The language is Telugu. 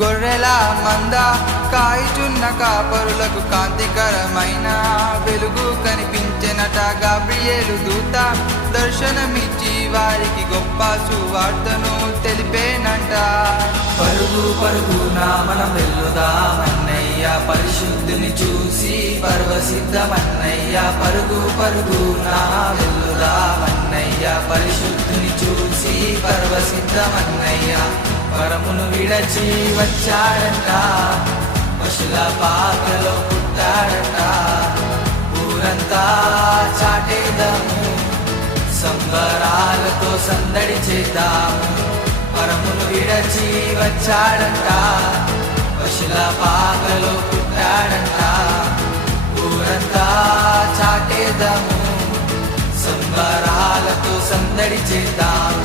గొర్రెల మంద కాయిచున్న కాపరులకు కాంతికరమైన వెలుగు కనిపించెనట. గాబ్రియేలు దూత దర్శనమిచ్చి వారికి గొప్ప సువార్తను తెలిపేనంట. పరుగు పరుగున మనం వెళ్ళుదామన్నయ్య, పరిశుద్ధుని చూసి పర్వసిద్ధమన్నయ్య. పరుగు పరుగున వెళ్ళుదామన్నయ్య, పరిశుద్ధుని చూసి పర్వసిద్ధమన్నయ్య. పరమును విడచి వచ్చాడంట, పశుల పాకలో పుట్టాడంట. ఊరంతా చాటేదాము, సంబరాలతో సందడి చేద్దాము. పరమును విడచి వచ్చాడంట, పశుల పాకలో పుట్టాడంట. ఊరంతా చాటేదాము, సంబరాలతో సందడి చేద్దాము.